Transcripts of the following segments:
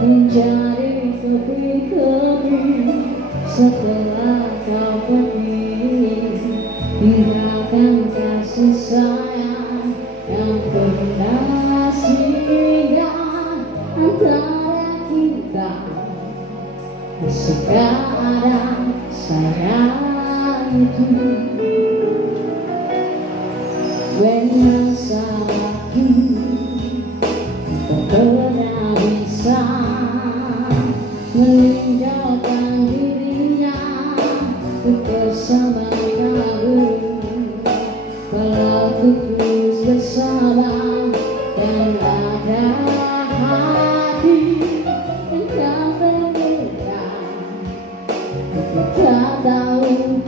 menjadi lebih setelah kau pergi, tinggalkan kasih sayang yang pernah singgah antara kita. Sekarang sayang itu menyesalku tak pernah bisa meninggalkan dirinya bersama kamu. Kalau terus bersama dan ada hati yang kau berikan, tak tahu,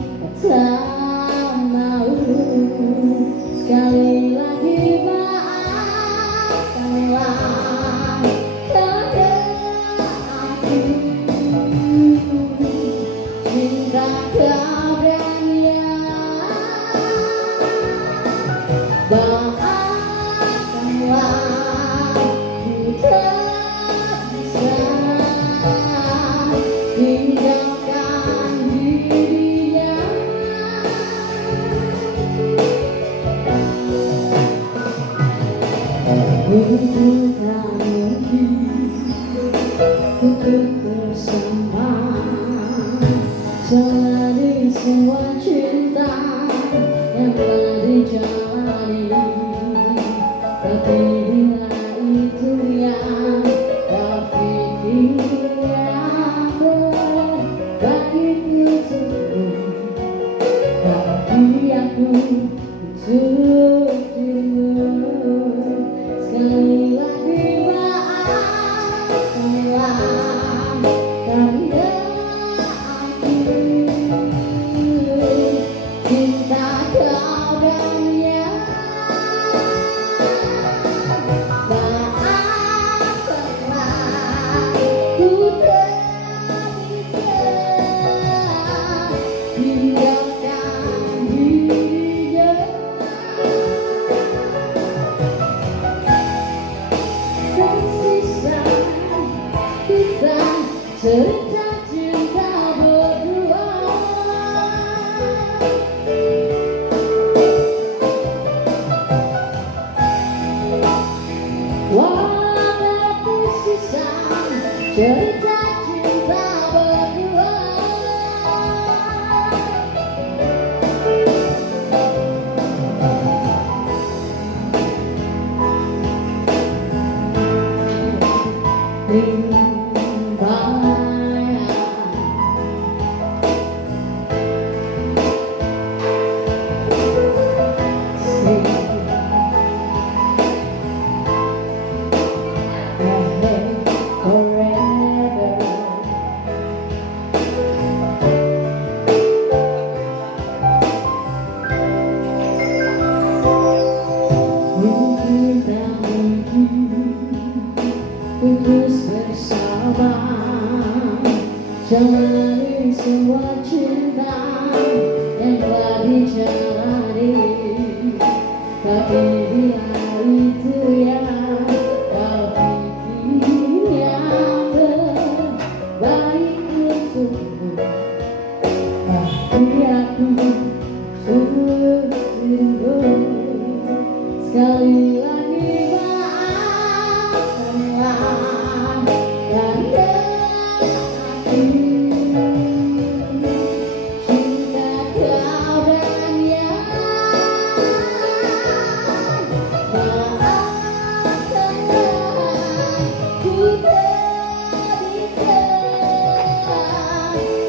tak mau. Sekali lagi maafkanlah karena aku cinta kau dan dia. Maafkanlah ku tak bisa tinggalkan dirinya. Untuk tak mungkin untuk bersama jalani semua cinta yang telah dijalani. Tapi bila itu yang kau pikir yang terbaik untukmu, tapi aku untuk dirimu. Sekali lagi maafkanlah karena aku cinta kau dan dia. Maafkanlah ku tak bisa tinggalkan dirinya. Tersisa kisah cerita cinta berdua. Walau tersisa cerita cinta berdua. Terus bersama jalani semua cinta yang telah dijalani. Tapi bila itu yang kau pikir yang terbaik untukmu, tapi aku sungguh rindu. Sekali lagi maafkanlah karena aku cinta kau dan dia. Maafkanlah ku tak bisa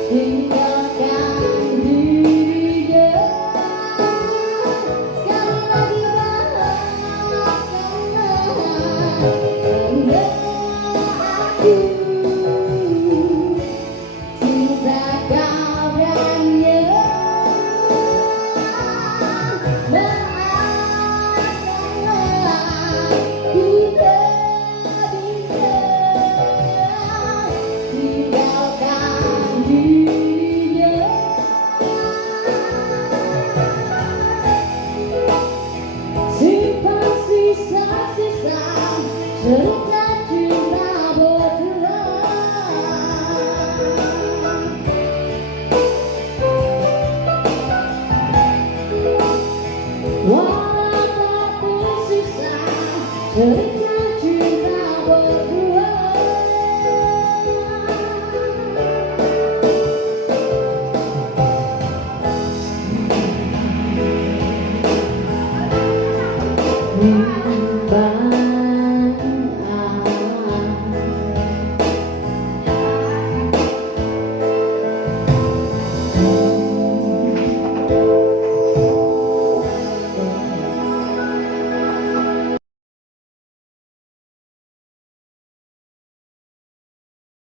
tinggalkan dirinya. Sekali lagi maafkanlah karena aku